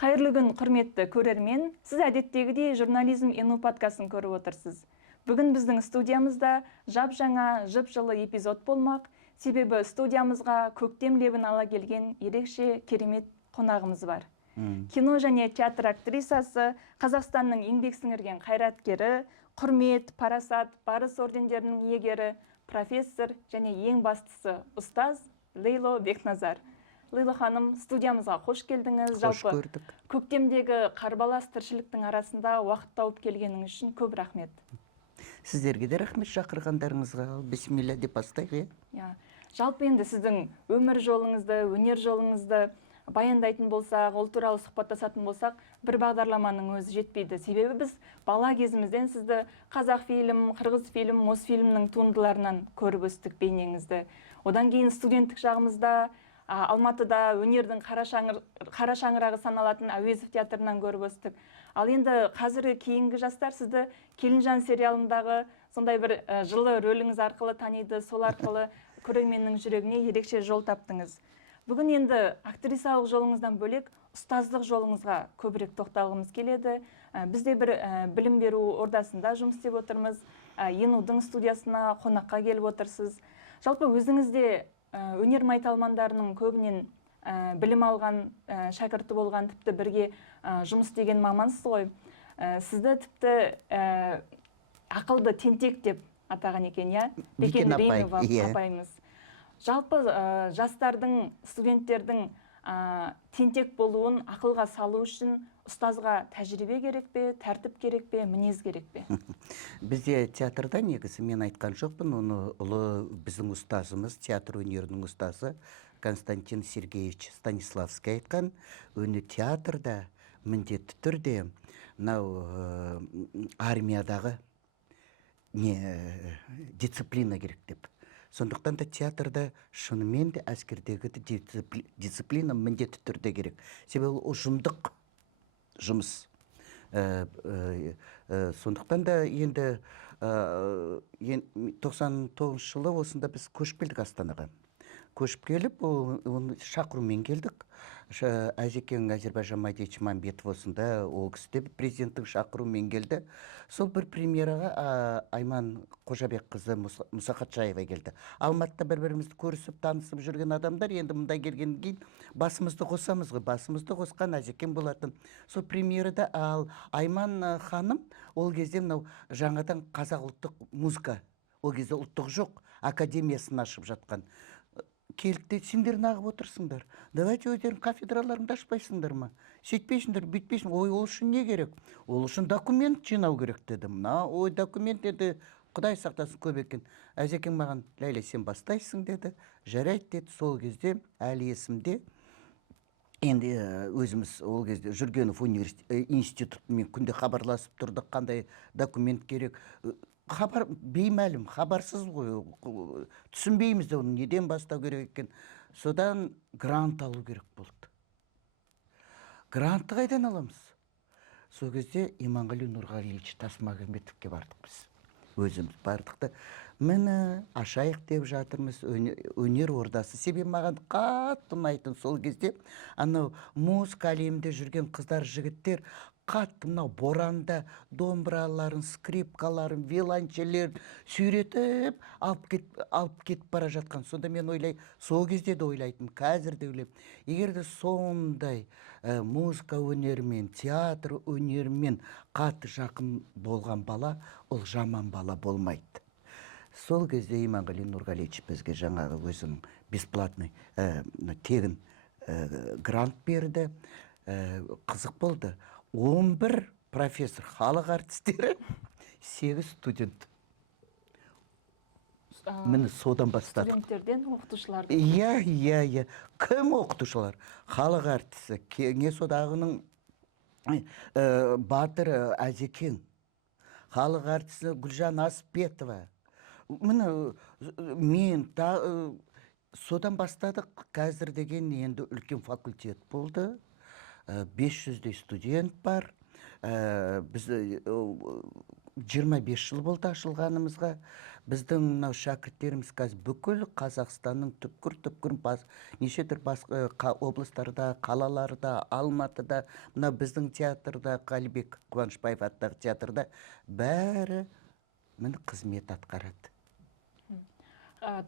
Қайырлы күн, құрметті көрермен. Сіз әдеттегідей журнализм ену подкастын көріп отырсыз. Бүгін біздің студиямызда жап-жаңа, жып-жылы эпизод болмақ. Себебі студиямызға көктем лебін ала келген ерекше керемет қонағымыз бар. Кино және театр актрисасы, Қазақстанның еңбек сіңірген қайраткері, құрмет, парасат, барыс ордендерінің иегері, профессор және ең бастысы ұстаз Лейло Бекназар. Лейло ханым, студиямызға қош келдіңіз. Қош көрдік. Көктемдегі қарбалас тіршіліктің арасында уақыт тауып келгеніңіз үшін көп рахмет. Сіздерге де рахмет шақырғандарыңызға. Бисмилля деп бастайық. Жалпы енді сіздің өмір жолыңызды, өнер жолыңызды баяндайтын болсақ, ол туралы сұхбаттасатын болсақ, бір бағдарламаның өзі жетпейді. Себебі біз бала кезімізден сізді қазақ фильм, қырғыз фильм, Мосфильмнің туындыларынан көріп өстік бейнеңізді. Одан кейін студенттік шағымызда Алматыда өнердің қара шаңырағы саналатын Әуезов театрынан көріп өстік. Ал енді қазіргі кейінгі жастар сізді Келінжан сериалындағы сондай бір жылы рөліңіз арқылы таниды, сол арқылы көрерменнің жүрегіне ерекше жол таптыңыз. Бүгін енді актрисалық жолыңыздан бөлек ұстаздық жолыңызға көбірек тоқталғымыз келеді. Біз де бір білім беру ордасында жұмыс істеп отырмыз. Енудың студиясына қонаққа келіп отырсыз. Жалпы өзіңізде өнер майталмандарының көбінен білім алған, шәкірті болған, тіпті бірге жұмыс деген мамансыз ғой. Сізді тіпті ақылды тентек деп атаған екен, Бекен Рейнова апайымыз. Жалпы жастардың, студенттердің тентек болуын ақылға салу үшін ұстазға тәжірибе керек пе, тәртіп керек пе, мінез керек пе? Бізде театрда негізі мен айтқан жоқпын, оны ұлы біздің ұстазымыз, театр өнерінің ұстазы Константин Сергеевич Станиславский айтқан, өні театрда міндетті түрде армиядағы дисциплина керек деп. Сондықтан да театрда шынымен де әскердегі дисциплина міндетті түрде керек. Себебі ұжымдық жұмыс. Сондықтан да енді 99 жылы осында біз көшіп келдік Астанаға. Көшіп келіп, шақырумен келдік. Әзекең Әзербайжан Мадич Мамбетов осында, ол кісі президенттің шақырумен келді. Сол бір премьераға Айман Қожабек қызы Мұсақатжаева келді. Алматыда бір-бірімізді көрісіп, танысып жүрген адамдар енді мұнда келген кейін басымызды қосамыз ғой. Басымызды қосқан Әзекең болатын. Сол премьерада Айман ханым ол кезде жаңадан қазақ ұлттық музыка, ол кезде ұлттық жоқ, академиясын ашып жатқан. Келді, сендер нағып отырсыңдар. Давайте өздерің кафедраларыңды ашпайсыңдар ма? Сөйтпейсіңдер, бүйтпейсің. Ой, ол үшін не керек? Ол үшін документ жинау керек дедім. Ой, документ еді, Құдай сақтасын көп екен. Әзекең маған, Ләйлә, сен бастайсың деді. Жарайды деді, сол кезде әлі есімде. Енді өзіміз ол кезде Жүргенов институтымен күнде хабарласып тұрдық, қандай документ керек. Хабар беймәлім, хабарсыз ғой, түсінбейміз де оны неден бастау керек екен. Содан грант алу керек болды. Грантты қайдан аламыз? Сол кезде Иманғали Нұрғалиевич Тасмағамбетовке бардық біз. Өзіміз бардық та, мені ашайық деп жатырмыз, өнер ордасы. Себебі маған қатты ұнайтын сол кезде музыка әлемінде жүрген қыздар, жігіттер қатты боранда домбыраларын, скрипкаларын, виолончелерін сүйретіп алып кетіп бара жатқан. Сонда мен сол кезде де ойлайтын, қазір де ойлаймын. Егер де сондай музыка өнерімен, театр өнерімен қатты жақын болған бала, ол жаман бала болмайды. Сол кезде Иманғали Нұрғалиевич бізге жаңағы өзінің бесплатный тегін грант берді. Қызық болды. 11 профессор, халық артистері, 8 студент. Мені содан бастадық. Студенттерден оқытушыларды? Иә. Кім оқытушылар? Халық артисі, Кеңес одағының батыры Әзекең, халық артисі Гүлжан Аспетова. Мен содан бастадық. Қазір деген енді үлкен факультет болды. 500-дей студент бар. Біз 25 жыл болды ашылғанымызға. Біздің мынау шәкірттеріміз қазір бүкіл Қазақстанның түпкір неше түр облыстарда, қалаларда, Алматыда, мынау біздің театрда, Қалибек Қуанышбаев атындағы театрда бәрі міне қызмет атқарады.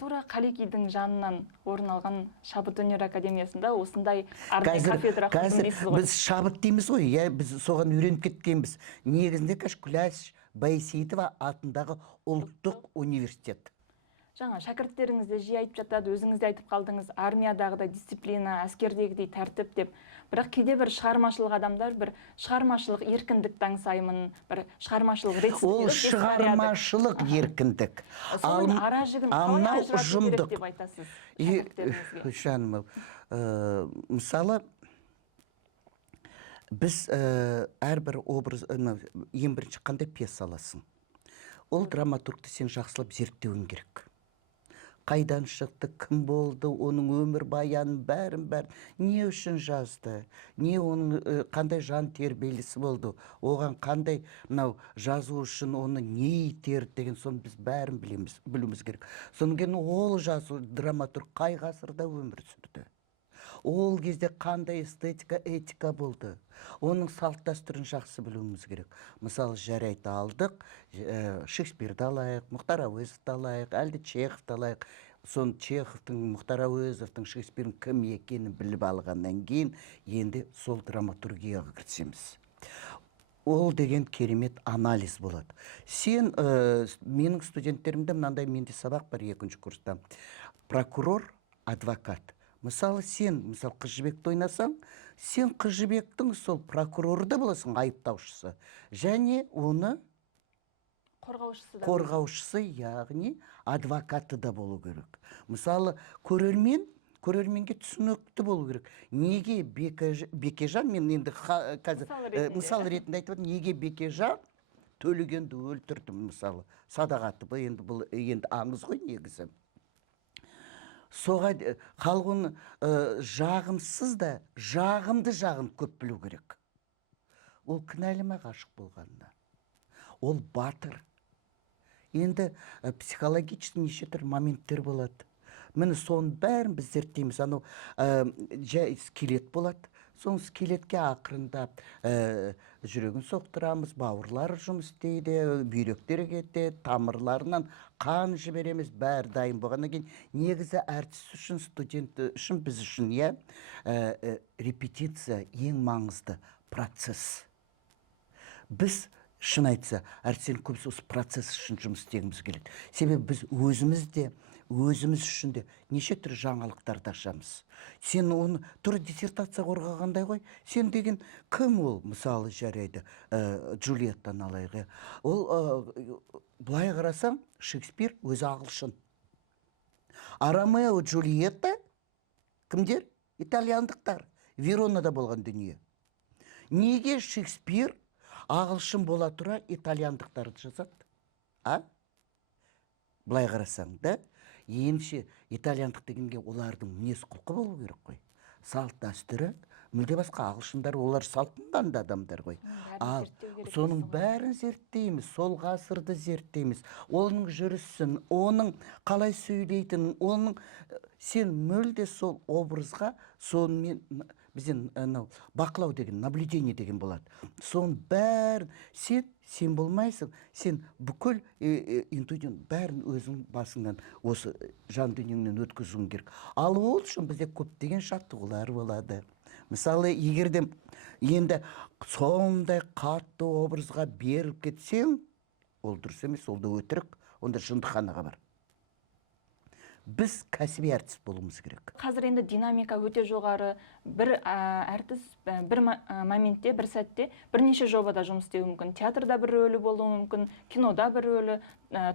Тура Қалекидің жанынан орын алған Шабыт өнер академиясында осындай арнайы кафедра құрдым дейсіз ғой. Біз шабыт дейміз ғой, біз соған үйреніп кеткенбіз. Негізінде Күләш Байсейітова атындағы ұлттық университет. Жаңа шәкірттеріңізді жиі айтып жатады, өзіңіз де айтып қалдыңыз, армиядағыдай дисциплина, әскердегідей тәртіп деп. Бірақ кейде бір шығармашылық адамдар бір шығармашылық еркіндікті аңсаймын, бір шығармашылық ретсіз. Ол шығармашылық еркіндік. Соның ара жігін қалай ажырату керек деп айтасыз шәкірттеріңізге? Жаным, мысалы, біз әрбір образ, ең бірінші қандай пьеса аласың? Ол драматургты сен жақсылап зерттеуің керек. Қайдан шықты, кім болды, оның өмір баянын бәрін, не үшін жазды, не оның қандай жан тербелісі болды, оған қандай жазу үшін оны не итерді деген, соны біз бәрін білуіміз керек. Содан кейін ол жазу драматург қай ғасырда өмір сүрді. Ол кезде қандай эстетика, этика болды. Оның салт дәстүрін жақсы білуіміз керек. Мысалы, жарайды алдық, Шекспирді алайық, Мұхтар Әуезовті алайық, әлде Чеховты алайық. Сон Чеховтың, Мұхтар Әуезовтың, Шекспирдің кім екенін біліп алғаннан кейін, енді сол драматургияға кірісеміз. Ол деген керемет анализ болады. Сен, менің студенттерімде мынандай менде сабақ бар 2-ші курста. Прокурор, адвокат. Мысалы, сен, Қыз Жібекті ойнасаң, сен Қыз Жібектің сол прокуроры да боласың, айыптаушысы. Және оны қорғаушысы, яғни адвокаты да болу керек. Мысалы, көрерменге түсінікті болу керек. Неге Бекежан, мен енді қазір мысал ретінде айтып, неге Бекежан Төлегенді өлтірді, мысалы, садағаты, бұл енді аңыз ғой негізі. Соға қалғын жағымсыз да, жағымды жағын көп білу керек. Ол кінәлі ме ғашық болғанына? Ол батыр. Енді психологически неше түр моменттер болады. Міне соның бәрін біз зерттейміз. Анау скелет болады. Соң скелетке ақырындап жүрегін соқтырамыз, бауырлар жұмыс істейді, бүйректер кетеді, тамырларынан қан жібереміз, бәрі дайын болғаннан кейін, негізі әртіс үшін, студент үшін, біз үшін, репетиция ең маңызды процесс. Біз шын айтса, әртістен көбісі осы процесс үшін жұмыс істегіміз келеді. Себебі біз өзіміз үшін де неше түр жаңалықтарды ашамыз. Сен оны түрі диссертация қорғағандай ғой. Сен деген кім ол? Мысалы, жарайды, Джульеттаны алайық. Ол, былай қарасаң, Шекспир өзі ағылшын. Ромео и Джульетта кімдер? Итальяндықтар. Веронада болған дүние. Неге Шекспир ағылшын бола тұра итальяндықтарды жазады? Былай қарасаң, да? Енші итальяндық дегенге олардың мінез құлқы болу керек қой. Салт дәстүрі мүлде басқа, ағылшындар олар салтындан да адамдар ғой. Ал соның бәрін зерттейміз, сол ғасырды зерттейміз. Оның жүрісін, оның қалай сөйлейтінін, оның сен мүлде сол образға сонымен бізден бақылау деген, наблюдение деген болады. Соның бәрін сен болмайсың, сен бүкіл интуитивен бәрін өзің басыңнан осы жан дүниеңнен өткізуің керек. Ал ол үшін бізде көптеген жаттығулар болады. Мысалы, егерде енді сондай қатты образға беріп кетсең, ол дұрыс емес, ол да өтірік, онда жындыханаға бар. Біз кәсіби әртіс болуымыз керек. Қазір енді динамика өте жоғары. Бір әртіс бір моментте, бір сәтте бірнеше жобада жұмыс істеуі мүмкін. Театрда бір рөлі болуы мүмкін, кинода бір рөлі,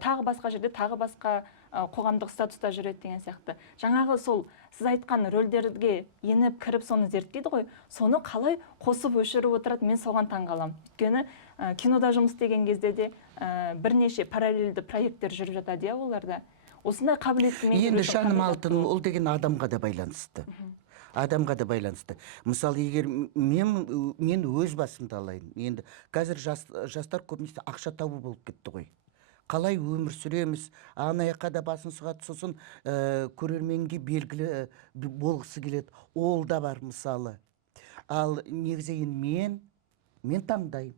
тағы басқа жерде, тағы басқа қоғамдық статуста жүреді деген сияқты. Жаңағы сол сіз айтқан рөлдерге еніп кіріп соны зерттейді ғой, соны қалай қосып өшіріп отырады, мен соған таңғаламын. Өйткені кинода жұмыс істеген кезде де бірнеше параллельді проекттер жүріп жатады оларда. Осындай қабілетті енді жаным алтын, ол деген адамға да байланысты. адамға да байланысты. Мысалы, егер мен өз басымды алайын. Енді қазір жастар көбінесе ақша табу болып кетті ғой. Қалай өмір сүреміз, анаяққа да басын сұғады, сосын көрерменге белгілі болғысы келеді. Ол да бар мысалы. Ал негізі мен таңдаймын.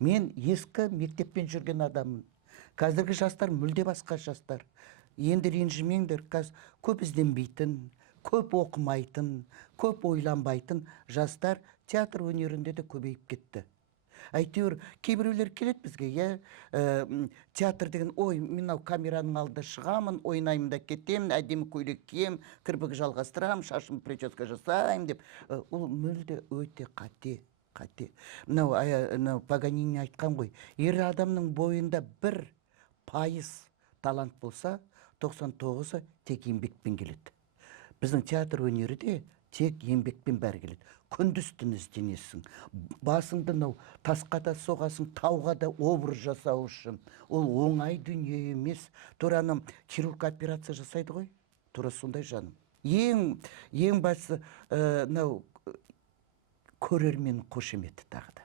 Мен ескі мектеппен жүрген адаммын. Қазіргі жастар мүлде басқа жастар. Енді ренжімеңдер, көп ізденбейтін, көп оқымайтын, көп ойланбайтын жастар театр өнерінде де көбейіп кетті. Әйтеуір кейбіреулер келеді бізге, театр деген, ой, мен камераның алдында шығамын, ойнаймын да кетемін, әдемі көйлек киемін, кірпік жалғастырамын, шашым прическа жасаймын деп. Ол мүлде өте қате. Мынау Паганини айтқан ғой, ер адамның бойында 1% талант болса, 99-ы тек еңбекпен келеді. Біздің театр өнері де тек еңбекпен бәрі келеді. Күндіз түн ізденесің. Басыңды тасқа да соғасың, тауға да образ жасау үшін. Ол оңай дүние емес. Тура хирург операция жасайды ғой. Тура сондай жаным. Ең басы көрермен қошеметі тағы да.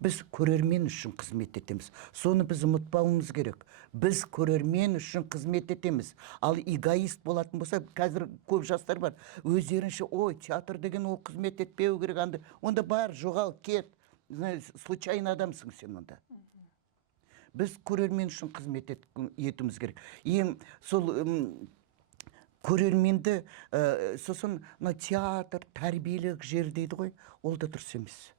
Біз көрермен үшін қызмет етеміз. Соны біз ұмытпауымыз керек. Біз көрермен үшін қызмет етеміз. Ал эгоист болатын болса, қазір көп жастар бар. Өздерінше, ой, театр деген ол қызмет етпеу керек. Онда бар, жоғал, кет. Случайно адамсың сен онда. Біз көрермен үшін қызмет етуіміз керек. Сол көрерменді, сосын театр, тәрбиелік жер дейді ғой, ол да дұрыс емес.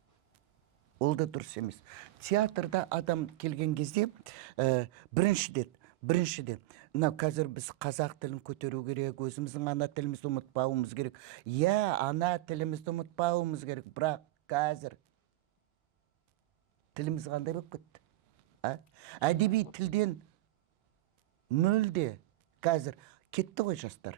Ол да дұрыс емес. Театрда адам келген кезде біріншіден, қазір біз қазақ тілін көтеру керек, өзіміздің ана тілімізді ұмытпауымыз керек. Ана тілімізді ұмытпауымыз керек, бірақ қазір тіліміз қандай болып кетті? Әдеби тілден мүлде қазір кетті ғой жастар.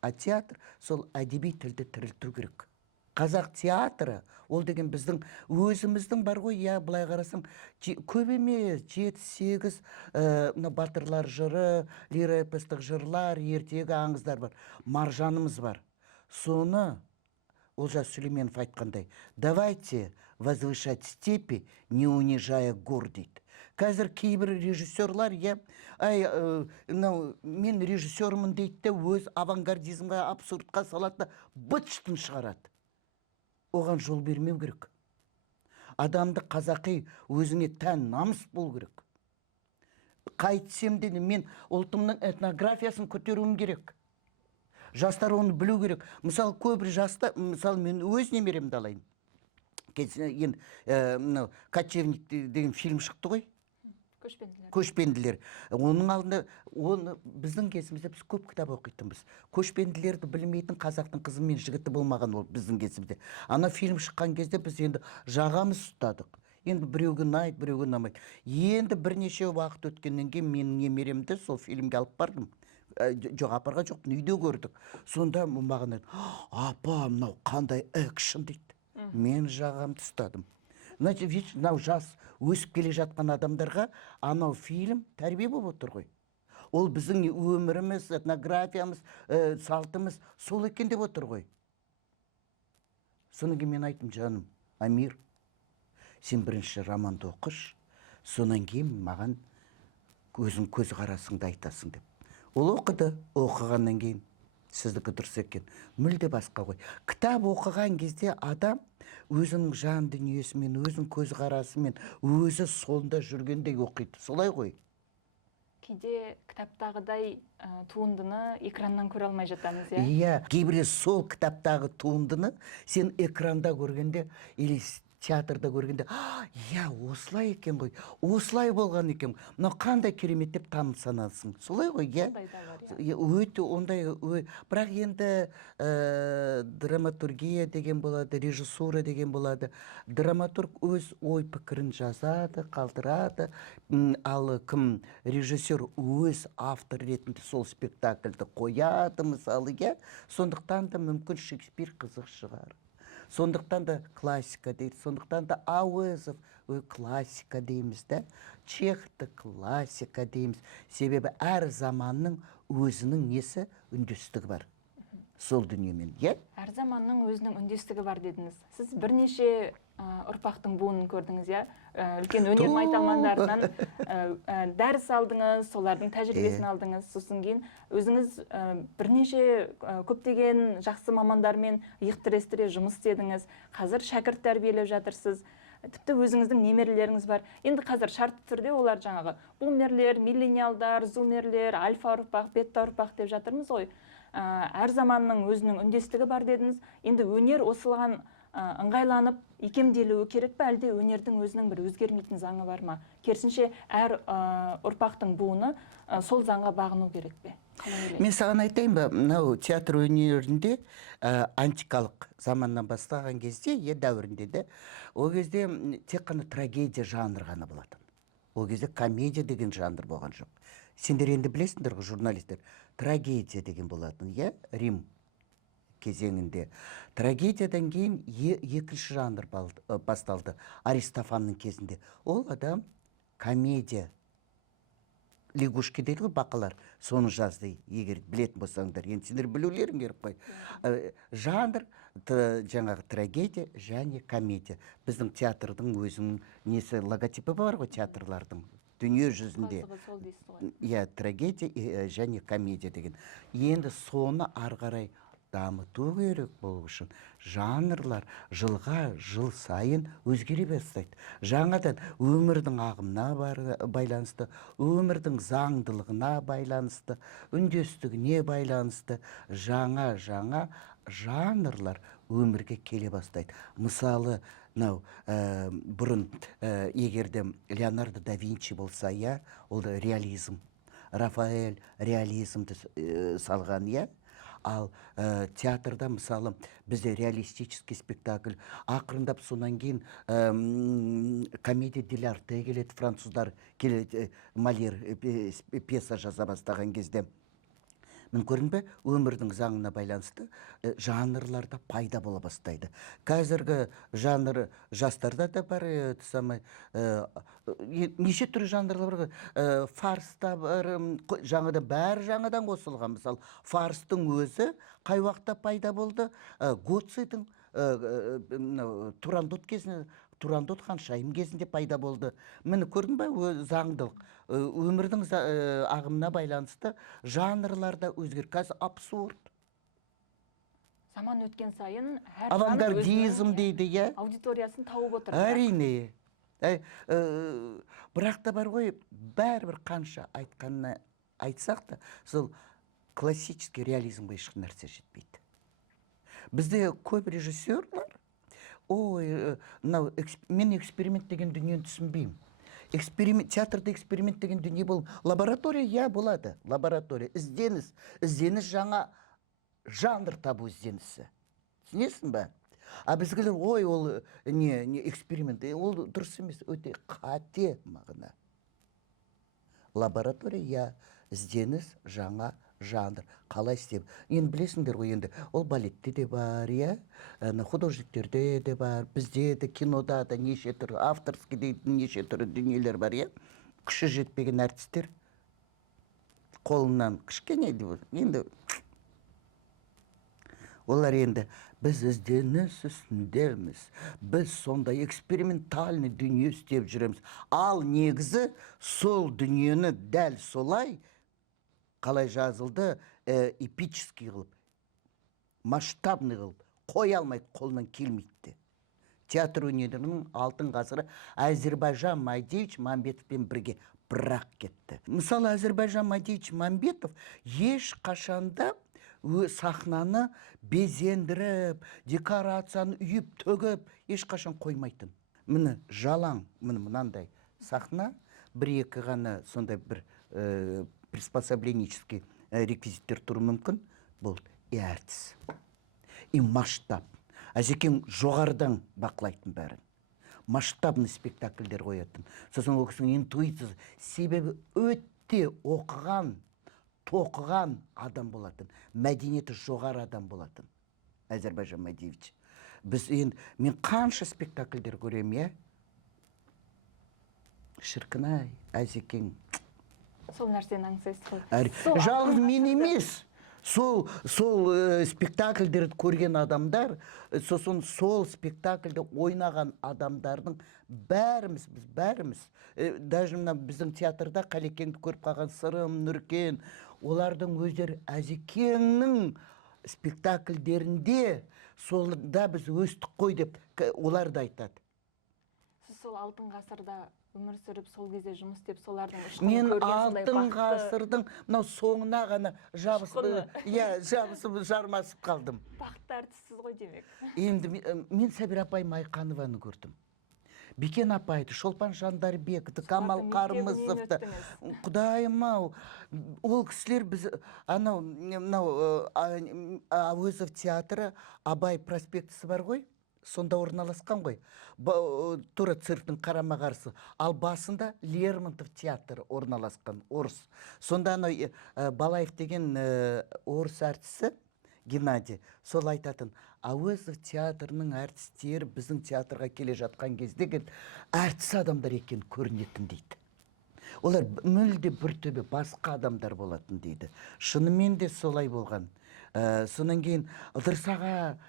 А театр сол әдеби тілді тірілту керек. Қазақ театры, ол деген біздің өзіміздің бар ғой, былай қарасаң, көп емес, 7-8 батырлар жыры, лиро-эпостық жырлар, ертегі аңыздар бар. Маржанымыз бар. Соны Олжас Сүлейменов айтқандай, давайте возвышать степи, не унижая гор дейді. Қазір кейбір режиссерлар, мен режиссермін дейді, өз авангардизмға, абсурдқа салады, быт-шытын шығарады. Оған жол бермеу керек. Адамды қазақи өзіңе тән намыс бол керек. Қайтсем деді, мен ұлтымның этнографиясын көтеруім керек. Жастар оны білу керек. Мысалы, көбір жастар, мысалы, мен өз немеремді алайын. Кочевник деген фильм шықты ғой. Көшпенділер. Оның алдында, біздің кезімізде біз көп кітап оқитынбыз. Көшпенділерді білмейтін қазақтың қызы мен жігіті болмаған ол біздің кезімізде. Ана фильм шыққан кезде біз енді жағамыз ұстадық. Енді біреуге ұнайды, біреуге ұнамайды. Енді бірнеше уақыт өткеннен кейін мен немеремді сол фильмге алып бардым. Жоқ, апарға жоқ, үйде көрдік. Сонда маған айтты, апа, мынау қандай экшн дейді. Мен жағамды ұстадым. Значит, жас өсіп келе жатқан адамдарға анау фильм тәрбие болып отыр ғой. Ол біздің өміріміз, этнографиямыз, салтымыз сол екен деп отыр ғой. Содан кейін мен айттым, жаным, Амир, сен бірінші романды оқыш, сонан кейін маған өзің көз қарасыңды айтасың деп. Ол оқығаннан кейін сіздікі дұрыс екен. Мүлде басқа ғой. Кітап оқыған кезде адам өзінің жан дүниесімен, өзінің көз қарасымен, өзі сонда жүргендей оқиды. Солай ғой. Кейде кітаптағыдай туындыны экраннан көре алмай жатамыз, Кейбірде сол кітаптағы туындыны сен экранда көргенде, или театрда көргенде, осылай екен ғой, осылай болған екен. Мынау қандай керемет деп тамсанасың. Солай ғой, өте ондай. Бірақ енді драматургия деген болады, режиссура деген болады. Драматург өз ой пікірін жазады, қалдырады. Ал режиссер өз автор ретінде сол спектакльді қояды, мысалы, сондықтан да мүмкін Шекспир қызық шығар. Сондықтан да классика дейді, сондықтан да Ауезов классика дейміз, Чехты классика дейміз. Себебі әр заманның өзінің несі үндестігі бар. сол дүниемен, иә? Әр заманның өзінің үндестігі бар дедіңіз. Сіз бірнеше ұрпақтың буынын көрдіңіз, иә? Үлкен өнер майталмандарынан дәріс алдыңыз, солардың тәжірибесін алдыңыз. Сосын кейін өзіңіз бірнеше көптеген жақсы мамандармен иық тірестіре жұмыс істедіңіз. Қазір шәкірт тәрбиелеп жатырсыз. Тіпті өзіңіздің немерелеріңіз бар. Енді қазір шартты түрде олар жаңағы бумерлер, миллениалдар, зумерлер, альфа ұрпақ, бетта ұрпақ деп жатырмыз ғой. Әр заманның өзінің үндестігі бар дедіңіз. Енді өнер осылған ыңғайланып икемделуі керек пе, әлде өнердің өзінің бір өзгермейтін заңы бар ма? Керісінше әр ұрпақтың буыны сол заңға бағыну керек пе? Мен саған айтайын ба, мынау театр өнерінде антикалық заманнан бастаған кезде, дәуірінде де, ол кезде тек қана трагедия жанры ғана болатын. Ол кезде комедия деген жанр болған жоқ. Сендер енді білесіңдер ғой, журналистер, трагедия деген болатын, Рим кезеңінде. Трагедиядан кейін екінші жанр басталды, Аристофанның кезінде. Ол адам комедия, лягушки дейді ғой, бақалар, соны жазды, егер білетін болсаңдар. Енді сендер білулерің керек қой. Жанр жаңағы трагедия және комедия. Біздің театрдың өзінің несі логотипі бар ғой, театрлардың дүние жүзінде. Трагедия және комедия деген. Енді соны ары қарай дамыту керек болу үшін жанрлар жылға жыл сайын өзгере бастайды. Жаңадан өмірдің ағымына байланысты, өмірдің заңдылығына байланысты, үндестігіне байланысты жаңа жанрлар өмірге келе бастайды. Мысалы, бұрын егерде Леонардо да Винчи болса, ол да реализм, Рафаэль реализмді салған, ал театрда, мысалы, бізде реалистический спектакль, ақырындап сонан кейін комедия дель-арте келеді, француздар келеді, Малер пьеса жаза бастаған кезде. Мен көрдің бе, өмірдің заңына байланысты жанрларда пайда бола бастайды. Қазіргі жанр жастарда да бар, неше түрлі жанрлар бар, фарста бар, жаңада бәрі жаңадан қосылған. Мысалы, фарстың өзі қай уақытта пайда болды? Гоцийдің Турандот кезінде, Турандот ханшайым кезінде пайда болды. Мені көрдің бе, заңдылық, өмірдің ағымына байланысты жанрларда өзгер. Қазір абсурд. Заман өткен сайын авангардизм дейді, аудиториясын тауып отыр. Әрине. Бірақ та бар ғой, бәрібір қанша айтқанына айтсақ та, сол классический реализмге ешқай нәрсе жетпейді. Бізде көп режиссерлар, мен эксперимент деген дүниені түсінбеймін. Театрда эксперимент деген дүние бол. Лаборатория, болады, лаборатория. Ізденіс жаңа жанр табу ізденісі. Түсінесің бе? А бізгілер, ол не эксперимент, ол дұрыс емес, өте қате мағына. Лаборатория, ізденіс жаңа жанр, қалай істеп. Енді білесіңдер ғой, енді ол балетте де бар, художниктерде де бар, бізде де, кинода да неше түрі, авторский дейтін неше түрі дүниелер бар, күші жетпеген әртістер қолынан кішкене енді олар енді біз ізденіс үстіндеміз, біз сондай экспериментальный дүние істеп жүреміз. Ал негізі сол дүниені дәл солай қалай жазылды, эпический қылып, масштабный қылып, қоя алмайды, қолынан келмейді. Театр өнерінің алтын ғасыры Әзірбайжан Мадиевич Мамбетовпен бірге бірақ кетті. Мысалы, Әзірбайжан Мадиевич Мамбетов еш қашанда сахнаны безендіріп, декорацияны үйіп, төгіп, еш қашан қоймайтын. Міне жалаң, мынандай сахна, бір-екі ғана сондай бір приспособленческий реквизиттер тұру мүмкін, бұл әртіс. И масштаб. Әзекең жоғарыдан бақылайтын бәрін. Масштабный спектакльдер қоятын. Сосын ол кісінің интуициясы, себебі өте оқыған, тоқыған адам болатын. Мәдениеті жоғары адам болатын. Әзірбайжан Мадиевич. Мен қанша спектакльдер көрем, Шіркін-ай, Әзекең. Сол нәрсені аңсайсыз ғой. Жалғыз мен емес. сол спектакльдерді көрген адамдар, сосын сол спектакльді ойнаған адамдардың біз бәріміз, даже мына біздің театрда Қалекеңді көріп қалған Сырым, Нұркен, олардың өздері Әзекеңнің спектакльдерінде солда біз өстік қой деп олар да айтады. Сіз сол алтын ғасырда өмір сүріп, сол кезде жұмыс істеп, солардың ұшқынын Мен көрген алтын ғасырдың мынау соңына ғана жабысып жармасып қалдым. Бақытты әртіссіз ғой демек. Енді мен Сәбира апай Майқанованы көрдім. Бекен апайды, Шолпан Жандарбековті, Камал Қарымызовты. Құдайым-ау, ол кісілер біз анау Әуезов театры Абай проспектісі бар ғой, сонда орналасқан ғой. Тура цирктің қарама қарсы. Ал басында Лермонтов театры орналасқан, орыс. Сонда Балаев деген орыс әртісі Геннадий сол айтатын, Әуезов театрының әртістері біздің театрға келе жатқан кезде әртіс адамдар екен көрінетін дейді. Олар мүлде бір төбе басқа адамдар болатын дейді. Шынымен де солай болған. Сонан кейін Ыдырыс-аға,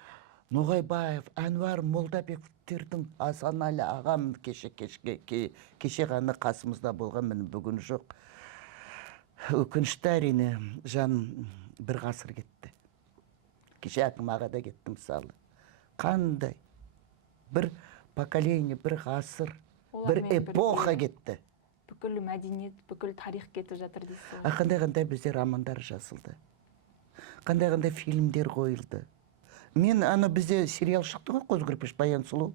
Ноғайбаев, Әнуар Молдабековтердің, Асанәлі ағам кеше ғана қасымызда болған, міне бүгін жоқ. Өкінішті әрине, жан бір ғасыр кетті. Кеше әкім ағада кетті мысалы. Қандай? Бір поколение, бір ғасыр, бір эпоха кетті. Бүкіл мәдениет, бүкіл тарих кетіп жатыр дейсіз. Қандай бізде романдар жазылды. Қандай фильмдер қойылды. Мен бізде сериал шықты ғой, Қоз Көрпеш Баян Сұлу.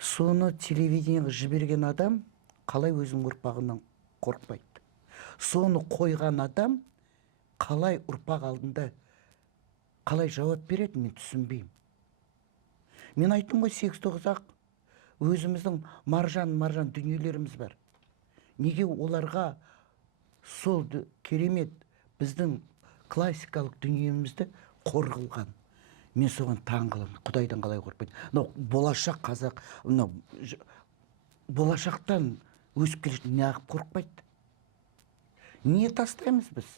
Соны телевидениеге жіберген адам қалай өзінің ұрпағынан қорқпайды. Соны қойған адам қалай ұрпақ алдында қалай жауап береді, мен түсінбеймін. Мен айттым ғой, 8-9-ақ өзіміздің маржан дүниелеріміз бар. Неге оларға сол керемет біздің классикалық дүниемізді қорғылған? Мен соған таңғаламын. Құдайдан қалай қорқпайды? Болашақ қазақ, болашақтан өсіп келетін неғып қорқпайды? Не тастаймыз біз?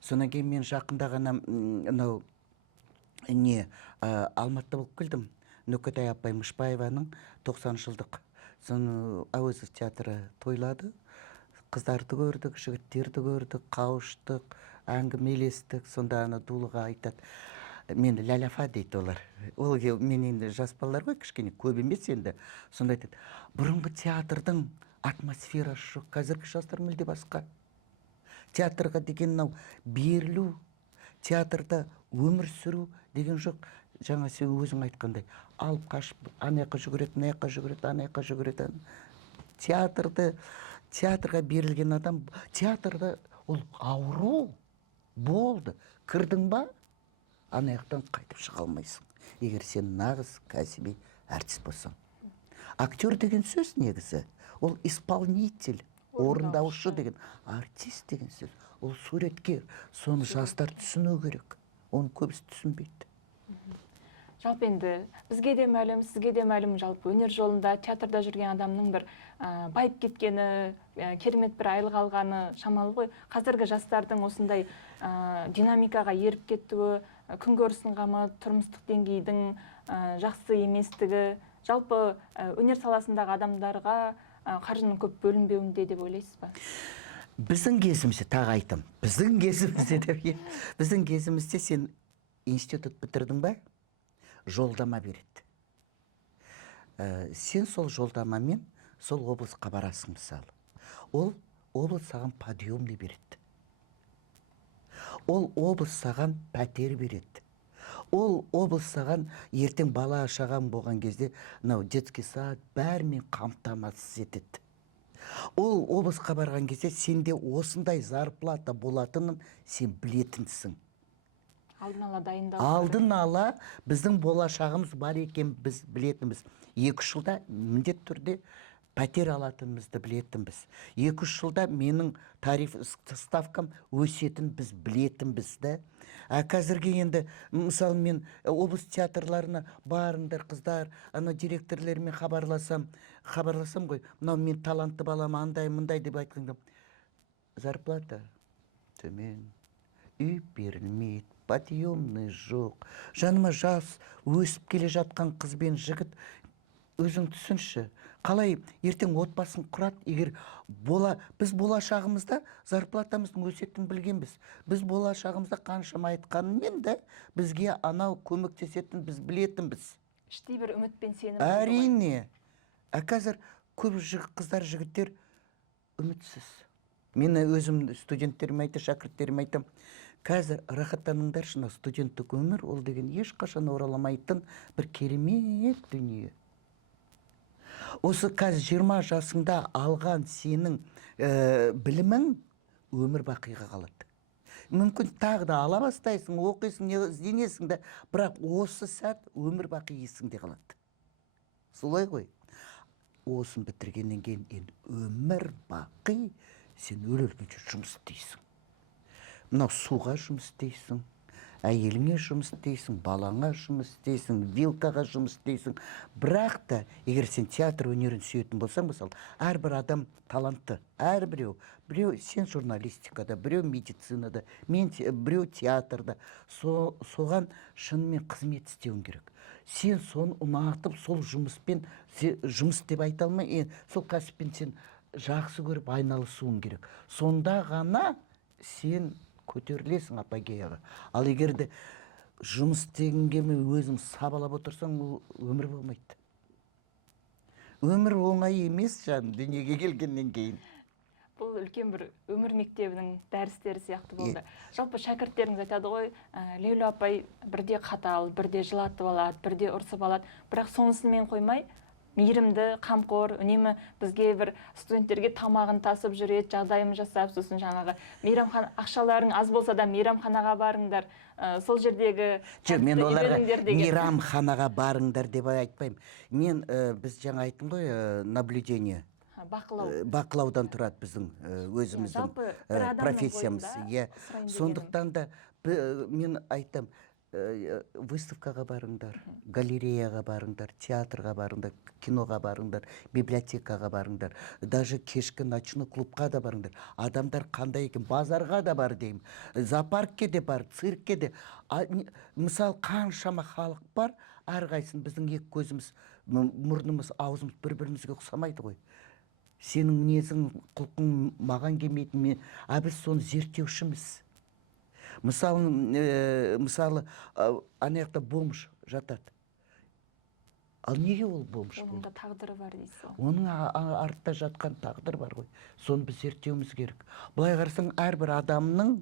Сонан кейін мен жақында ғана Алматыда болып келдім. Нүкетай апай Мышбаеваның 90 жылдық. Соны Әуезов театры тойлады. Қыздарды көрдік, жігіттерді көрдік, қауыштық, әңгімелестік. Сонда дулыға айтады. Мені Ләләфа дейді олар. Ол мен енді жас балалар ғой, кішкене көп емес енді. Сонда айтады, бұрынғы театрдың атмосферасы жоқ, қазіргі жастар мүлде басқа. Театрға деген берілу, театрда өмір сүру деген жоқ. Жаңа сен өзің айтқандай, алып қашып, анаяққа жүгіреді, мынаяққа жүгіреді, анаяққа жүгіреді. Театрға берілген адам, театрда ол ауру болды. Кірдің ба, анаяқтан қайтып шыға алмайсың. Егер сен нағыз кәсіби әртіс болсаң. Актер деген сөз негізі, ол исполнитель. Орындаушы деген, артист деген сөз. Ол суреткер. Соны жастар түсіну керек. Оны көбісі түсінбейді. Жалпы енді бізге де мәлім, сізге де мәлім, жалпы өнер жолында, театрда жүрген адамның бір байып кеткені, керемет бір айлық алғаны шамалы ғой. Қазіргі жастардың осындай динамикаға еріп кетуі, күнкөріс ыңғамы, тұрмыстық деңгейдің жақсы еместігі, жалпы өнер саласындағы адамдарға қаржының көп бөлінбеуінде деп ойлайсыз ба? Біздің кезімізде, тағы айтам, біздің кезімізде сен институт бітірдің ба, жолдама береді. Сен сол жолдамамен сол облысқа барасың мысалы. Ол облыс саған подъемный береді. Ол облыс саған пәтер береді. Ол облыс саған ертең бала шағам болған кезде детский сад бәрімен қамтамасыз етеді. Ол облысқа барған кезде сенде осындай зарплата болатынын сен білетінсің. Алдын ала дайындау. Алдын ала біздің болашағымыз бар екен біз білетінбіз. 2 жылда міндет түрде пәтер алатынымызды білетінбіз. 2 жылда менің тариф ставкам өсетін біз білетінбіз. Қазірге енді, мысалы мен облыс театрларына барыңдар қыздар, директорлерімен хабарласам ғой, мен талантты балам андай-мындай деп айтқанда, зарплата төмен, үй берілмейді, подъемный жоқ. Жаныма жас өсіп келе жатқан қыз бен жігіт, өзің түсінші, қалай ертең отбасын құрат, егер біз болашағымызда зарплатамыздың өсетінін білгенбіз. Біз болашағымызда қаншама айтқанымен де бізге анау көмектесетінін біз білетінбіз. Іштей бір үміт пен сенім. Әрине. Қазір көп қыздар, жігіттер үмітсіз. Мен өзім студенттеріме айтам, шәкірттеріме айтам, қазір рахаттаныңдаршы, студенттік өмір ол деген ешқашан ораламайтын бір керемет дүние. Осы қазір 20 жасыңда алған сенің білімің өмір бақиға қалады. Мүмкін тағы да ала бастайсың, оқисың, ізденесің де, бірақ осы сәт өмір бақи есіңде қалады. Солай ғой. Осын бітіргеннен кейін енді өмір бақи сен өлгенше жұмыс істейсің. Мынау суға жұмыс істейсің, әйеліңе жұмыс істейсің, балаңа жұмыс істейсің, вилкаға жұмыс істейсің. Бірақ та, егер сен театр өнерін сүйетін болсаң, мысалы, әрбір адам талантты, әрбіреу. Біреу сен журналистикада, біреу медицинада, біреу театрда. Соған шынымен қызмет істеуің керек. Сен соны ұнатып, сол жұмыспен, жұмыс деп айта алмай, сол кәсіппен сен жақсы көріп айналысуың керек. Сонда ғана сен көтерілесің апогеяға. Ал егер де жұмыс істегенге өзің сабалап отырсаң, өмір болмайды. Өмір оңай емес, жаным, дүниеге келгеннен кейін. Бұл үлкен бір өмір мектебінің дәрістері сияқты болды. Жалпы шәкірттеріңіз айтады ғой, Лейлу апай бірде қатал, бірде жылатып алады, бірде ұрсып алады, бірақ сонысымен қоймай, мейірімді, қамқор, үнемі бізге бір студенттерге тамағын тасып жүреді, жағдайым жасап, сосын жаңағы ақшаларың аз болса да мейрамханаға барыңдар, сол жердегі мен оларға мейрамханаға барыңдар деп айтпаймын. Мен біз жаңа айттым ғой, наблюдение. Бақылаудан тұрады біздің өзіміздің профессиямыз. Сондықтан да мен айтам, выставкаға барыңдар, галереяға барыңдар, театрға барыңдар, киноға барыңдар, библиотекаға барыңдар, даже кешкі ночной клубқа да барыңдар. Адамдар қандай екен, базарға да бар деймін, зоопаркке де бар, циркке де. Мысалы, қаншама халық бар, әрқайсысын біздің екі көзіміз, мұрнымыз, аузымыз бір-бірімізге ұқсамайды ғой. Сенің мінезің, құлқың маған келмейтін, біз соны зерттеушіміз. Мысалы, анаяқта бомж жатады. Ал неге ол бомж? Оның да тағдыры бар дейсіз. Оның артта жатқан тағдыр бар ғой. Соны біз зерттеуіміз керек. Бұлай қарасаң, әрбір адамның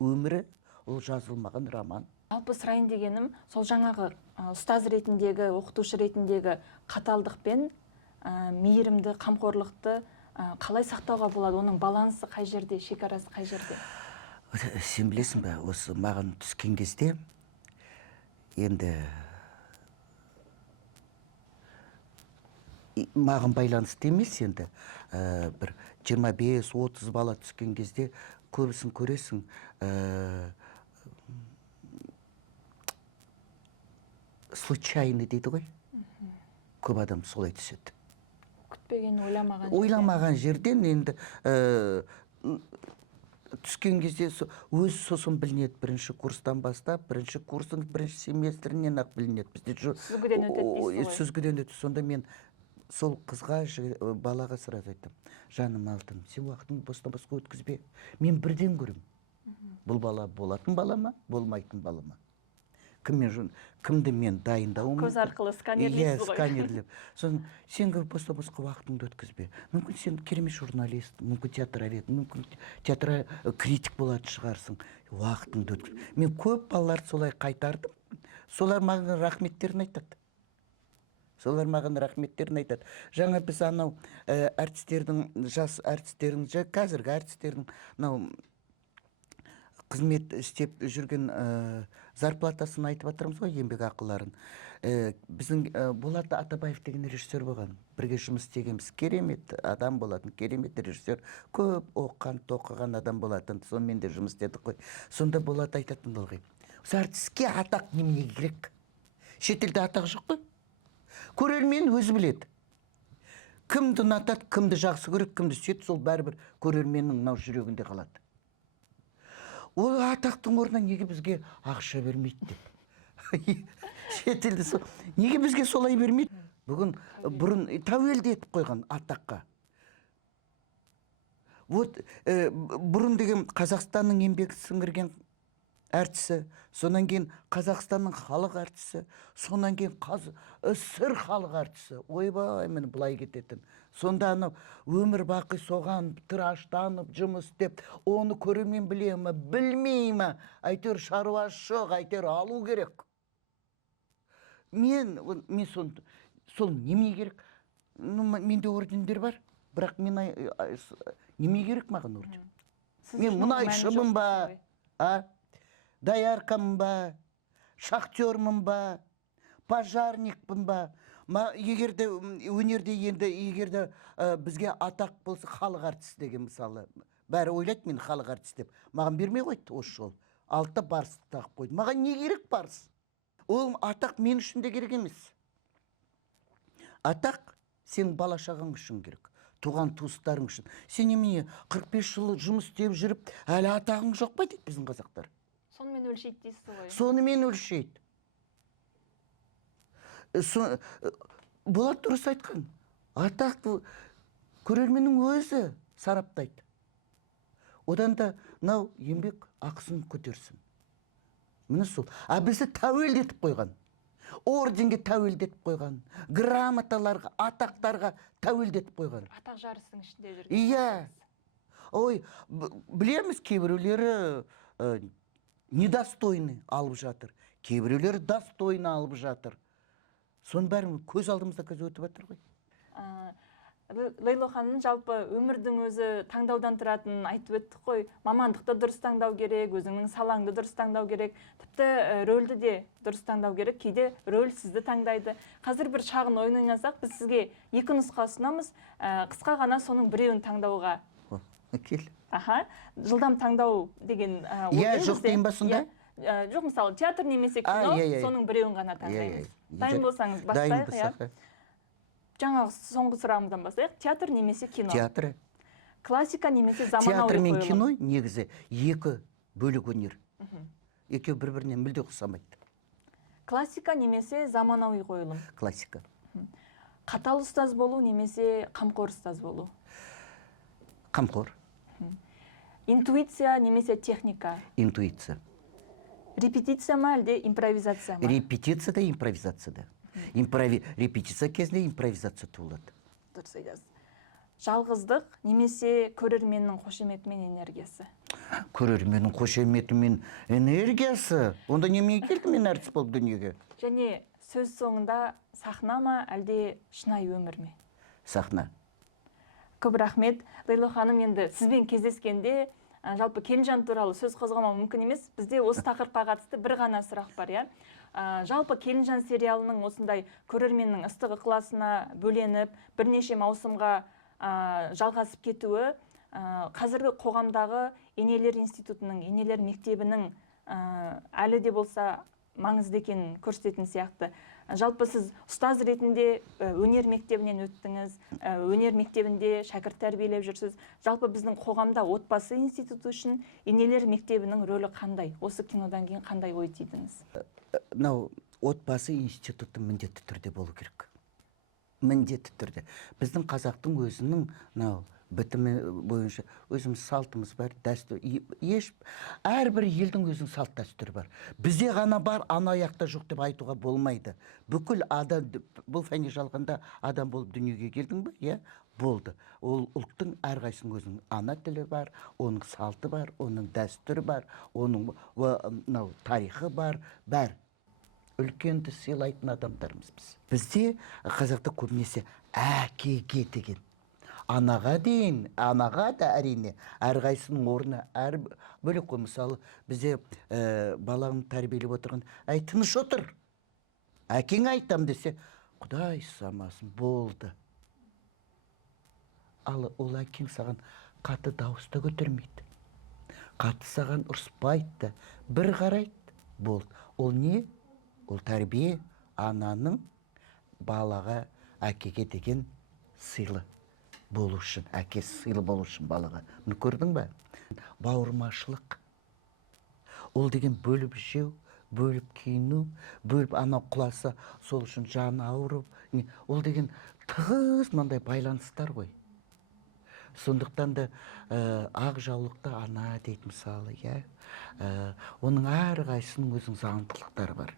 өмірі ол жазылмаған роман. Жалпы сұрайын дегенім, сол жаңағы ұстаз ретіндегі, оқытушы ретіндегі қаталдықпен мейірімді, қамқорлықты қалай сақтауға болады? Оның балансы қай жерде, шекарасы қай жерде? Сен білесің бе, осы маған түскен кезде, енді маған байланысты емес, енді бір 25-30 бала түскен кезде көбісін көресің, случайный дейді ғой, көп адам солай түседі. Күтпеген, ойламаған жерден енді түскен кезде өз сосын білінеді. Бірінші курстан бастап, бірінші курстың бірінші семестрінен ақ білінеді. Сүзгіден өтеді дейсіз ғой. Сүзгіден өтеді. Сонда мен сол қызға, балаға сразу айттым: жаным алтын, сен уақытын бостан босқа өткізбе. Мен бірден көрем. Бұл бала болатын бала ма, болмайтын бала ма? Кімді мен дайындауым? Көз арқылы сканерлейсіз ғой. Сканерлеп. Сосын сен бостан босқа уақытыңды өткізбе. Мүмкін сен керемет журналист, мүмкін театралист, мүмкін театр критик болатын шығарсың. Уақытыңды өткіз. Мен көп балаларды солай қайтардым. Солар маған рахметтерін айтады. Жаңа біз анау әртістердің, жас әртістердің, қазіргі әртістердің қызмет істеп жүрген зарплатасын айтып жатырмыз ғой, еңбек ақыларын. Біздің Болат Атабаев деген режиссер болған. Бірге жұмыс істегенбіз. Керемет адам болатын, керемет режиссер. Көп оқыған, тоқыған адам болатын. Сонымен де жұмыс істедік қой. Сонда Болат айтатын ылғи: осы әртіске атақ немене керек? Шетелде атақ жоқ қой. Көрермен өзі біледі. Кімді ұнатады, кімді жақсы көреді, кімді сүйеді, сол бәрібір көрерменнің мынау жүрегінде қалады. ол атақтың орнына неге бізге ақша бермейді деп. Шетелде неге бізге солай бермейді? Бүгін бұрын тәуелді етіп қойған атаққа. Вот бұрын деген Қазақстанның еңбек сіңірген әртісі, сонан кейін Қазақстанның халық әртісі, сонан кейін сыр халық әртісі. Ойбай, мені бұлай кететін. Сонда өмір бақи соған тыраштанып жұмыс істеп, оны көремен білемі, білмеймі, әйтеуір шаруасы жоқ, әйтеуір алу керек. Мен сол неме керек? Менде ордендер бар, бірақ неме керек маған орден? Мен мұнайшымын ба, даяркамын ба, шахтермын ба, пожарникпін ба? Егерде өнерде енді егерде бізге атақ болса халық әртісі деген мысалы, бәрі ойлайды мен халық әртісі деп. Маған бермей қойды осы жол. Алтта барыс тағып қойды. Маған не керек барыс? Ол атақ мен үшін де керек емес. Атақ сен бала шағаң үшін керек. Туған туыстарың үшін. Сен немене 45 жыл жұмыс істеп жүріп, әлі атағың жоқ па дейді біздің қазақтар. Сонымен өлшейді дейсіз ғой. Сонымен өлшейді. Болат дұрыс айтқан. Атақты көрерменнің өзі сараптайды. Одан да еңбек ақысын көтерсін. Міне сол. Бізді тәуелді етіп қойған. Орденге тәуелді етіп қойған. Грамоталарға, атақтарға тәуелді етіп қойған. Атақ жарыстың ішінде жүрген. Иә. Ой, білеміз, кейбіреулері недостойны алып жатыр. Кейбіреулері достойны алып жатыр. Соның бәрін көз алдымызда көз өтіп жатыр ғой. Лейло ханым, жалпы өмірдің өзі таңдаудан тұратынын айтып өттік қой. Мамандықты дұрыс таңдау керек, өзіңнің салаңды дұрыс таңдау керек, тіпті рөлді де дұрыс таңдау керек. Кейде рөл сізді таңдайды. Қазір бір шағын ойын ойнасақ, біз сізге екі нұсқа ұсынамыз, қысқа ғана соның біреуін таңдауға. Кел. Жылдам таңдау деген иә, жоқ дейін ба сонда? Жоқ, мысалы, театр немесе кино, соның біреуін ғана таңдаймыз. Дайын болсаңыз бастайық. Жаңағы соңғы сұрағымыздан бастайық. Театр немесе кино? Театр. Классика немесе заманауи қойылым? Театр мен кино негізі екі бөлік өнер. Екеуі бір-біріне мүлде ұқсамайды. Классика немесе заманауи қойылым? Классика. Қатал ұстаз болу немесе қамқор ұстаз болу? Қамқор. Интуиция немесе техника? Интуиция. Репетиция ма әлде импровизация ма? Репетиция да импровизация да. Репетиция кезінде импровизация туылады. Дұрыс айтасыз. Жалғыздық немесе көрерменнің қошеметі мен энергиясы? Көрерменнің қошеметі мен энергиясы? Онда немен келді мен әртіс болып дүниеге? Және сөз соңында сахна ма әлде шынайы өмір ме? Сахна. Көп рахмет. Лейло ханым, енді сізбен кездескенде жалпы Келінжан туралы сөз қозғамау мүмкін емес. Бізде осы тақырыпқа қатысты бір ғана сұрақ бар, иә. Жалпы Келінжан сериалының осындай көрерменнің ыстық ықыласына бөленіп, бірнеше маусымға жалғасып кетуі қазіргі қоғамдағы енелер институтының, енелер мектебінің әлі де болса маңызды екенін көрсететін сияқты. Жалпы сіз ұстаз ретінде өнер мектебінен өттіңіз, өнер мектебінде шәкірт тәрбиелеп жүрсіз. Жалпы біздің қоғамда отбасы институты үшін енелер мектебінің рөлі қандай? Осы кинодан кейін қандай ой түйдіңіз? Отбасы институты міндетті түрде болу керек. Міндетті түрде. Біздің қазақтың өзінің бітімі бойынша өзіміз салтымыз бар, дәстүр. Әрбір елдің өзінің салт дәстүрі бар. Бізде ғана бар, ана аяқта жоқ деп айтуға болмайды. Бүкіл адам, бұл фәни жалғанда адам болып дүниеге келдің бе? Иә, болды. Ол ұлттың әрқайсының өзінің ана тілі бар, оның салты бар, оның дәстүрі бар, оның тарихы бар, бәр. Үлкенді сыйлайтын адамдарымыз біз. Бізде қазақта көбінесе әкеге деген. Анаға дейін, анаға да әрине, әрқайсының орны әр бөлек қой. Мысалы, бізде баланы тәрбиелеп отырған, тыныш отыр. Әкең айтам десе, Құдай самасын, болды. Ал ол әкең саған қаты дауысты көтермейді. Қаты саған ұрыспайды, бір қарайды, болды. Ол не? Ол тәрбие ананың балаға, әкеге деген сыйлы болу үшін, әкесі сыйлы болу үшін балаға. Мұны көрдің бе? Бауырмашылық. Ол деген бөліп жеу, бөліп киіну, бөліп анау құласа сол үшін жаны ауырып. Ол деген тығыз мынандай байланыстар ғой. Сондықтан да ақ жаулықты ана дейді мысалы, оның әрқайсының өзінің заңдылықтары бар.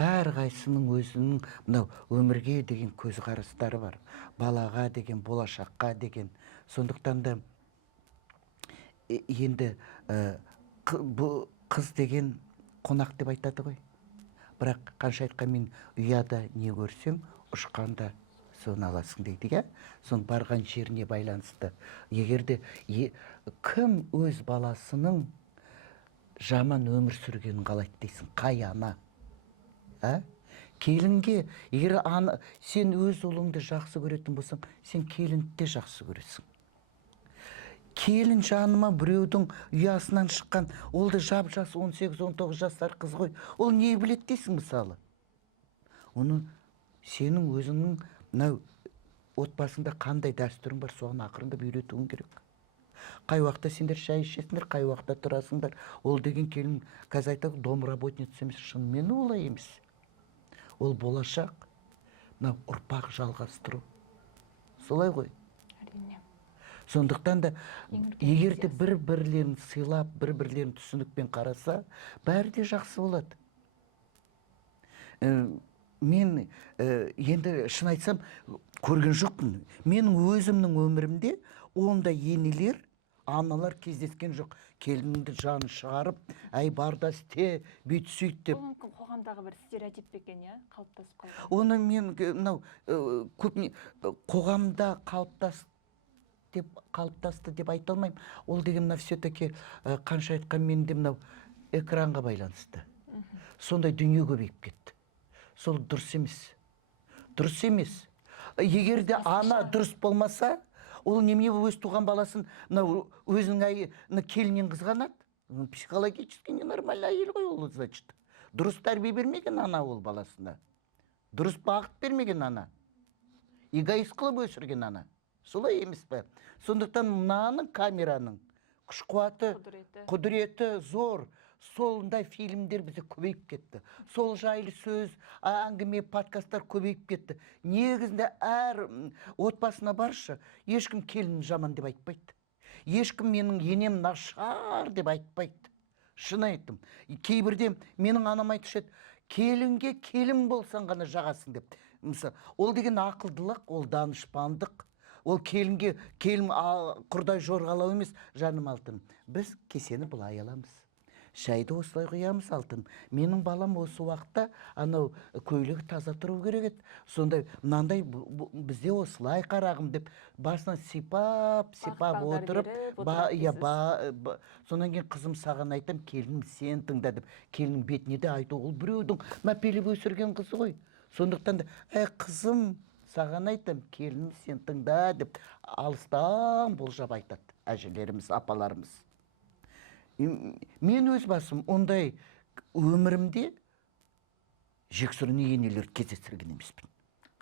Әрқайсының өзінің мынау өмірге деген көзқарастары бар. Балаға деген, болашаққа деген. Сондықтан да енді бұл қыз деген қонақ деп айтады ғой. Бірақ қанша айтқанмен ұяда не көрсең, ұшқанда соны аласың дейді, сон барған жеріне байланысты. Егерде кім өз баласының жаман өмір сүргенін қалайды дейсің, қай ана? Келінге, егер сен өз ұлыңды жақсы көретін болсаң, сен келінді де жақсы көресің. Келін жаныма біреудің ұясынан шыққан, олды жап-жас 18-19 жастар қыз ғой. Ол не білет дейсің мысалы? Оны сенің өзіңнің отбасында қандай дәстүрің бар, соған ақырындап үйретуің керек. Қай уақытта сендер шай ішесіңдер, қай уақытта тұрасыңдар. Ол деген келін, қазір айтады, домработница емес, шынымен олай емес. Ол болашақ, ұрпақ жалғастыру. Солай ғой. Әрине. Сондықтан да егерде бір-бірлерін сыйлап, бір-бірлерін түсінікпен қараса, бәрі де жақсы болады. Мен енді шын айтсам, көрген жоқпын. Менің өзімнің өмірімде ондай енелер, аналар кездескен жоқ. Келінді жаны шығарып, әй барда істе, бүйт сөйт деп. Бұл мүмкін қоғамдағы бір стереотип екен, қалыптасып қалған. Оны мен қоғамда қалыптасты деп айта алмаймын. Ол деген все-таки қанша айтқанмен де экранға байланысты. Сондай дүние көбейіп кетті. Сол дұрыс емес. Дұрыс емес. Егерде ана дұрыс болмаса, ол неме өз туған баласын өзінің келінен қызғанады. Психологически ненормальный әйел ғой ол, значит. Дұрыс тәрбие бермеген ана ол баласына. Дұрыс бағыт бермеген ана. Эгоист қылып өсірген ана. Солай емес пе? Сондықтан мынаның камераның күш-қуаты, құдіреті зор. Солындай фильмдер бізде көбейіп кетті. Сол жайлы сөз, әңгіме, подкасттар көбейіп кетті. Негізінде әр отбасына баршы, ешкім келін жаман деп айтпайды. Ешкім менің енем нашар деп айтпайды. Шын айттым. Кейбірде менің анам айтушы еді, келінге келін болсаң ғана жағасың деп. Ол деген ақылдылық, ол данышпандық. Ол келінге келін құрдай жорғалау емес, жаным алтын. Біз кесені былай аламыз. Шайды осылай құямыз алтын. Менің балам осы уақытта анау көйлегі таза тұру керек еді. Сондай, мынандай бізде осылай қарағым деп басынан сипап отырып, сонан кейін қызым саған айтам, келінім сен тыңда деп, келіннің бетіне де айту, ол біреудің мәпелеп өсірген қызы ғой. Сондықтан да, қызым саған айтам, келінім сен тыңда деп, алыстан болжап айтады әжелеріміз, апаларымыз. Мен өз басым ондай өмірімде жексұрын енелер кездестірген емеспін.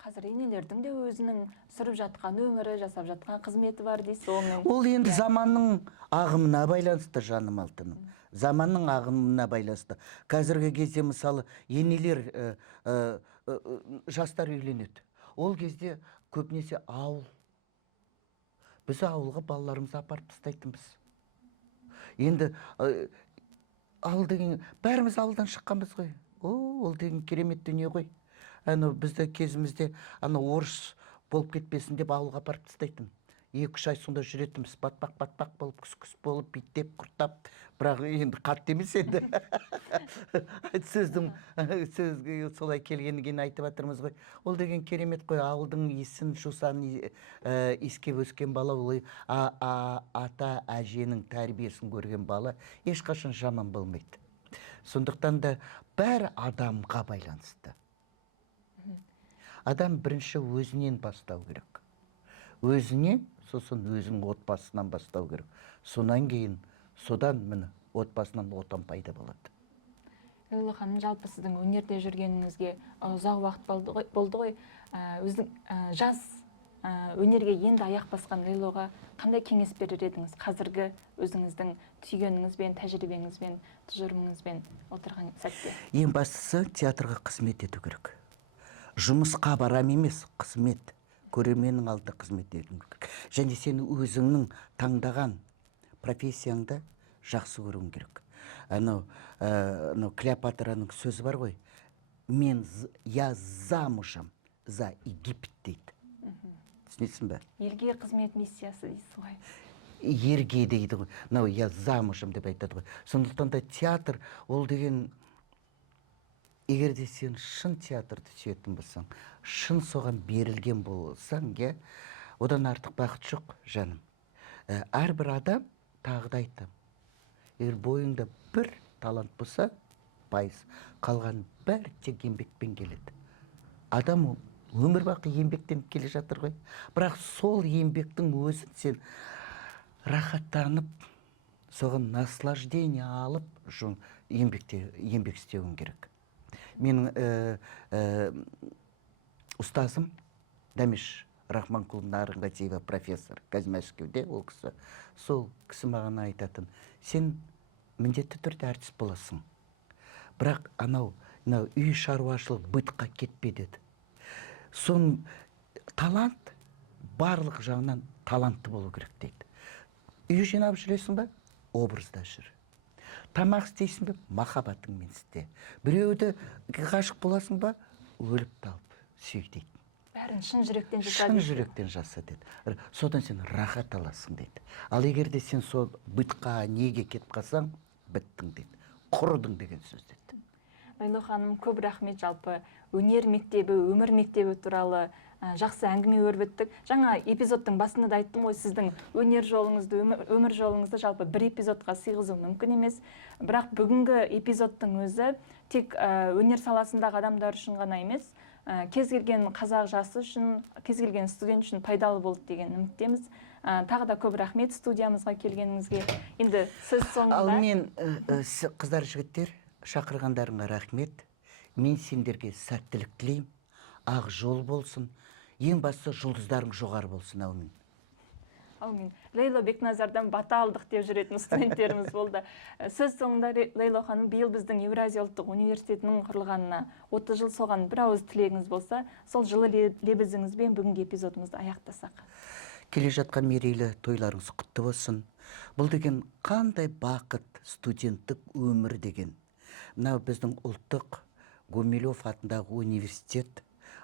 Қазір енелердің де өзінің сүріп жатқан өмірі, жасап жатқан қызметі бар дейсіз. Ол енді заманның ағымына байланысты, жаным алтыным. Заманның ағымына байланысты. Қазіргі кезде мысалы енелер жастар үйленеді. Ол кезде көбінесе ауыл. Біз ауылға балаларымызды апарып тастайтынбыз. Енді ауыл деген, бәріміз ауылдан шыққанбыз ғой. Ол деген керемет дүние ғой. Бізді кезімізде орыс болып кетпесін деп ауылға апарып тастайтын. 2-3 ай сонда жүретіміз, батпақ болып, күс болып, биттеп, құрттап. Бірақ енді қатты емес енді. Сөзге солай келгенген айтып атырмыз ғой. Ол деген керемет қой, ауылдың исін, жусан искеп өскен бала, ата әженің тәрбиесін көрген бала ешқашан жаман болмайды. Сондықтан да бәрі адамға байланысты. Адам бірінші өзінен бастау керек. Өзіне, сосын өзінің отбасынан бастау керек. Сонан кейін, содан міне отбасынан отан пайда болады. Элла ханым, жалпы сіздің өнерде жүргеніңізге ұзақ уақыт болды ғой. Өзің жас өнерге енді аяқ басқан Лейлоға қандай кеңес берер едіңіз қазіргі өзіңіздің түйгеніңізбен, тәжірибеңізбен, тұжырымыңызбен отырған сәтте? Ең бастысы театрға қызмет ету керек. Жұмысқа барам емес, қызмет. Көрерменнің алдында қызмет ету керек. Және сені өзіңнің таңдаған профессияңды жақсы көруің керек. Анау Клеопатраның сөзі бар ғой. Я замужем за Египет дейді. Түсінесің бе? Елге қызмет миссиясы дейсіз ғой. Ерге дейді ғой. Я замужем деп айтады ғой. Сондықтан да театр ол деген, егер де сен шын театрды сүйетін болсаң, шын соған берілген болсаң, одан артық бақыт жоқ, жаным. Әрбір адам, тағы да айтам, егер бойыңда бір талант болса, пайыз, қалған бәрі тек еңбекпен келеді. Адам өмір бақи еңбектен келе жатыр ғой. Бірақ сол еңбектің өзін сен рахаттанып, соған наслаждение алып, еңбек істеуің керек. Менің ұстазым Дамиш Рахманқұл Нарымғазиева профессор Қазмәскеуде, ол кісі. Сол кісі маған айтатын, сен міндетті түрде артист боласың. Бірақ анау үй шаруашылық бытқа кетпе деді. Сон талант барлық жағынан талантты болу керек дейді. Үй жинап жүресің ба? Образда жүр. Тамақ істейсің бе? Махаббатыңмен істе. Біреуді ғашық боласың ба? Өліп талып сүй дейді. Бәрін шын жүректен жаса. Шын жүректен жаса деді. Содан сен рахат аласың дейді. Ал егер де сен сол бытқа неге кетіп қалсаң, біттің дейді. Құрыдың деген сөз деді. Лейло ханым, көп рахмет. Жалпы өнер мектебі, өмір мектебі туралы жақсы әңгіме өрбіттік. Жаңа эпизодтың басында да айттым ғой, сіздің өнер жолыңызды, өмір жолыңызды жалпы бір эпизодқа сыйғызу мүмкін емес. Бірақ бүгінгі эпизодтың өзі тек өнер саласындағы адамдар үшін ғана емес, кез келген қазақ жасы үшін, кез келген студент үшін пайдалы болды деген үміттеміз. Тағы да көп рахмет студиямызға келгеніңізге. Енді сөз соңында. Ал мен қыздар, жігіттер, шақырғандарыңа рахмет. Мен сендерге сәттілік тілеймін. Ақ жол болсын. Ең бастысы жұлдыздарың жоғары болсын, әумин. Әумин. Лейло Бекназардан бата алдық деп жүретін студенттеріміз болды. Сөз соңында Лейло ханым, биыл біздің Евразия ұлттық университетінің құрылғанына 30 жыл соған бір ауыз тілегіңіз болса, сол жылы лебізіңізбен бүгінгі эпизодымызды аяқтасақ. Келе жатқан мерейлі тойларыңыз құтты болсын. Бұл деген қандай бақыт, студенттік өмір деген. Мынау біздің ұлттық Гумилев атындағы университет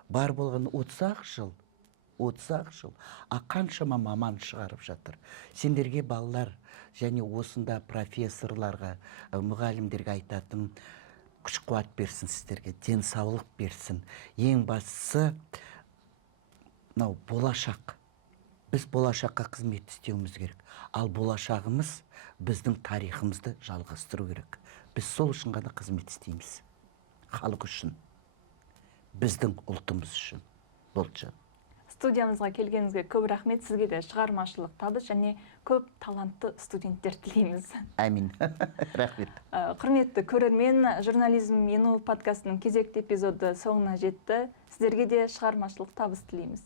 бар болған 30 жыл, қаншама маман шығарып жатыр. Сендерге балалар және осында профессорларға, мұғалімдерге айтатын, күш қуат берсін сіздерге, денсаулық берсін. Ең бастысы болашақ. Біз болашаққа қызмет істеуіміз керек. Ал болашағымыз біздің тарихымызды жалғастыру керек. Біз сол үшін ғана қызмет істейміз. Халық үшін, біздің ұлтымыз үшін. Болды. Студиямызға келгеніңізге көп рахмет. Сізге де шығармашылық табыс және көп талантты студенттер тілейміз. Әмин. Рахмет. Құрметті көрермен, журнализм ену подкастының кезекті эпизоды соңына жетті. Сіздерге де шығармашылық табыс тілейміз.